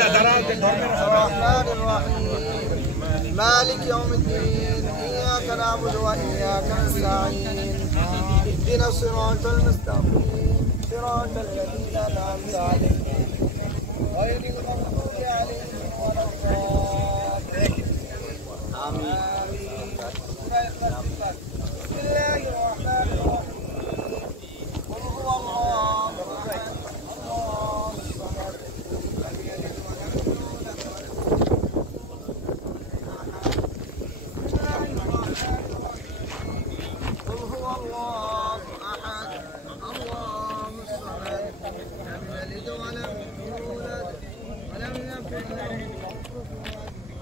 الرحمن الرحيم مالك يوم الدين إياك نعبد وإياك نستعين اهدنا الصراط المستقيم صراط الذين أنعمت عليهم غير المغضوب عليهم ولا الضالين آمين. بسم الله الرحمن الرحيم قل هو الله أحد الله الصمد لم يلد ولم يولد ولم يكن له كفوا أحد. بسم الله الرحمن الرحيم قل هو الله أحد الله الصمد لم يلد ولم يولد ولم يكن له كفوا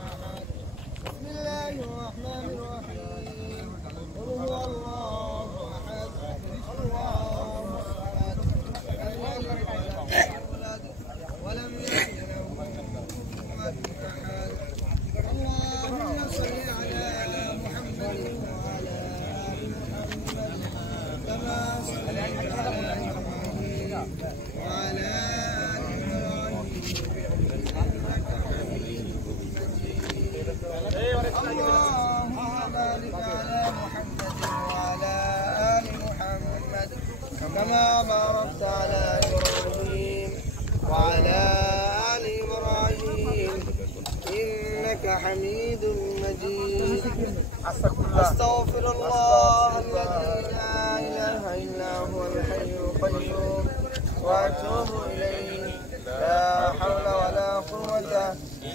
أحد. بسم الله الرحمن الرحيم قل هو الله أحد الله الصمد لم يلد ولم يولد ولم يكن له كفوا أحد. اللهم صل على محمد وعلى آل محمد كما صليت على إبراهيم وعلى آل إبراهيم إنك حميد مجيد. اللهم بارك على محمد وعلى آل محمد كما باركت على إبراهيم وعلى آل إبراهيم إنك حميد مجيد. أستغفر الله الذي لا إله إلا هو الحي القيوم وأتوب إليه لا حول ولا قوة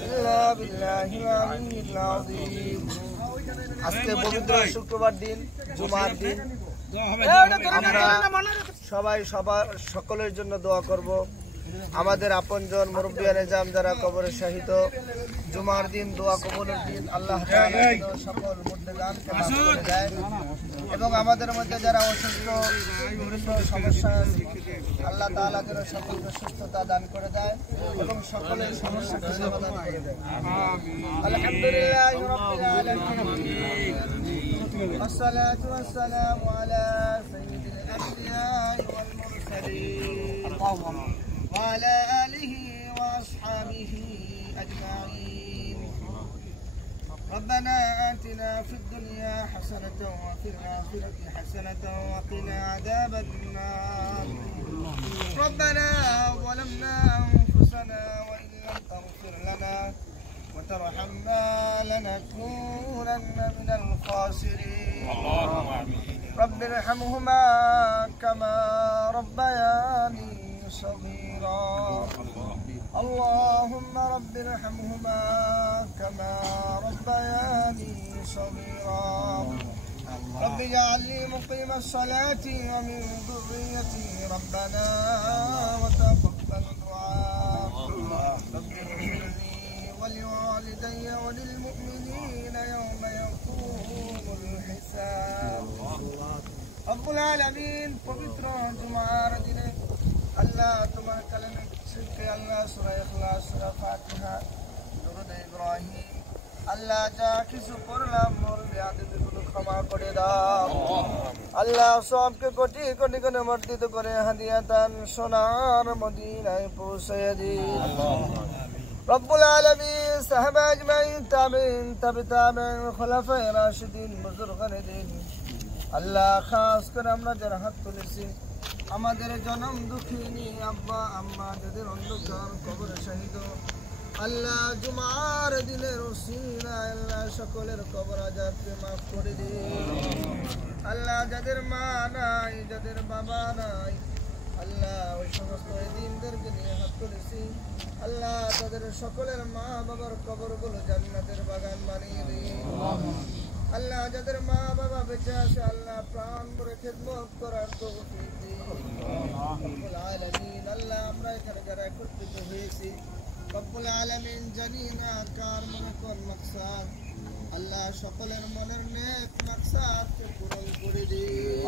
إلا بالله العلي العظيم. আজকে পবিত্র শুক্রবার দিন জুমার দিন আমরা সবাই সকলের জন্য দোয়া করব। আমাদের আপনজন মুরব্বিয়ান নিজাম যারা কবরে শাহিদ জুমার দিন দোয়া কবুলের দিন আল্লাহ তাআলা সকল মুর্দেগানকে মাফ করে দেয় এবং আমাদের মধ্যে যারা অসুস্থ বিভিন্ন সমস্যা আল্লাহ তাআলা যেন সকলকে সুস্থতা দান করে দেয় এবং সকলের সমস্যাকে সমাধান করে দেয়। আলহামদুলিল্লাহি রাব্বিল আলামিন والصلاة والسلام على سيد الأنبياء والمرسلين وعلى آله وأصحابه أجمعين. ربنا آتنا في الدنيا حسنة وفي الآخرة حسنة وقنا عذاب النار. ربنا ظلمنا أنفسنا وإن لم تغفر لنا وترحمنا لنكونن من الخاسرين. رب ارحمهما كما ربياني صغيرا. اللهم رب ارحمهما كما ربياني صغيرا. رب اجعلني مقيم الصلاة ومن ذريتي ربنا وتقبل دعاء. رب اغفر لي ولوالدي وللمؤمنين يوم يقوم الحساب. رب العالمين পবিত্র জুমার দিনে আল্লাহ তোমার কালামে শিরকে আল্লাহ সূরা ইখলাস সূরা ফাতিহা দরুদ ইব্রাহিম আল্লাহ যা কিছু পড়লাম মোর বিয়াদগুলো ক্ষমা করে দাও আল্লাহ সবকে কোটি কোটি করে মর্জিত করে হাদিয়াতান সোনার মদিনায় পৌঁছে দিন। রব্বুল আলামিন সাহাবা আজমাইন তাবিন তাবিতাবিন খুলাফায়ে রাশিদিন বুজুর্গানে দিন আল্লাহ খাস করে আমরা যারা হাত তুলেছি আমাদের জনম দুঃখিনী আব্বা আম্মা যাদের অন্ধকার কবরে শাহিদ আল্লাহ জুমার দিনের ওসিলায় আল্লাহ সকলের কবর আযাবকে মাফ করে দিন। আল্লাহ যাদের মা নাই যাদের বাবা নাই আল্লাহ ওই সমস্ত এতিমদেরকে নিয়ে হাত তুলেছি আল্লাহ তাদের সকলের মা বাবার কবরগুলো জান্নাতের বাগান বানিয়ে দিন। আল্লাহ যাদের মা বাবা বেঁচে আছে আল্লাহ প্রাণ ভরে খেদমত করার তৌফিক দিন। রব্বুল আলামিন আল্লাহ আমরা এখানে যারা একত্রিত হয়েছি রব্বুল আলামিন জানি না কার মনে কোন মাকসাদ আল্লাহ সকলের মনের নেক মাকসাদকে পূরণ করে দিন।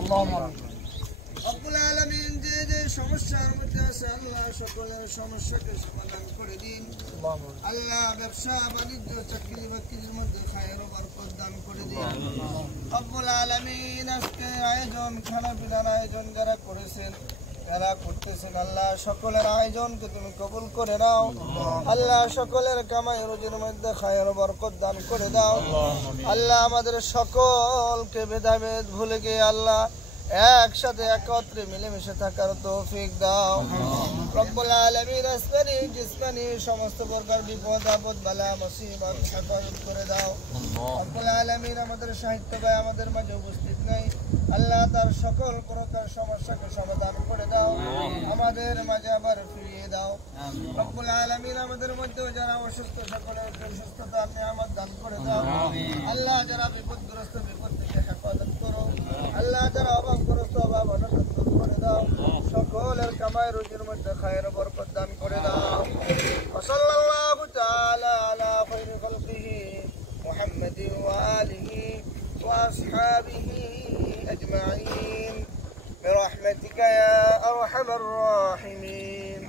রব্বুল আলামিন যে যে সমস্যার মধ্যে আছে আল্লাহ সকলের সমস্যাকে সমাধান করে দিন। আল্লাহ ব্যবসা বাণিজ্য চাকরি বাকরির মধ্যে খায়ের ও বরকত দান করে দিন। রব্বুল আলামিন আজকে আয়োজন খানা পিনার আয়োজন যারা করেছেন যারা করতেছেন আল্লাহ সকলের আয়োজনকে তুমি কবুল করে নাও। আল্লাহ সকলের কামাই রুজির মধ্যে খায়ের বরকত দান করে দাও। আল্লাহ আমাদের সকলকে ভেদাভেদ ভুলে গিয়ে আল্লাহ একসাথে একত্রে মিলেমিশে থাকার তৌফিক দাও। রব্বুল আলামিন আসমানি জিসমানি সমস্ত প্রকার বিপদ আপদ বালা মুসিবত হেফাজত করে দাও। রব্বুল আলামিন আমাদের সাহিত্য ভাই আমাদের মাঝে উপস্থিত নেই, আল্লাহ তার সকল প্রকার সমস্যাকে সমাধান করে দাও, আমাদের মাঝে আবার ফিরিয়ে দাও। রব্বুল আলামিন আমাদের মধ্যে যারা অসুস্থ সকলের সুস্থতা নিয়ামত দান করে দাও। আল্লাহ যারা বিপদগ্রস্ত বিপদ থেকে হেফাজত করো। আল্লাহ যারা অভাবগ্রস্ত অভাব অনটন দূর করে দাও। সকলের কামাই রুজির মধ্যে খায়ের বরকত দান করে দাও। সাল্লাল্লাহু তাআলা আলা খায়রি খালকিহি মুহাম্মাদিন ওয়া আলিহি ওয়া আসহাবিহি আজমাইন برحمتك يا أرحم الراحمين.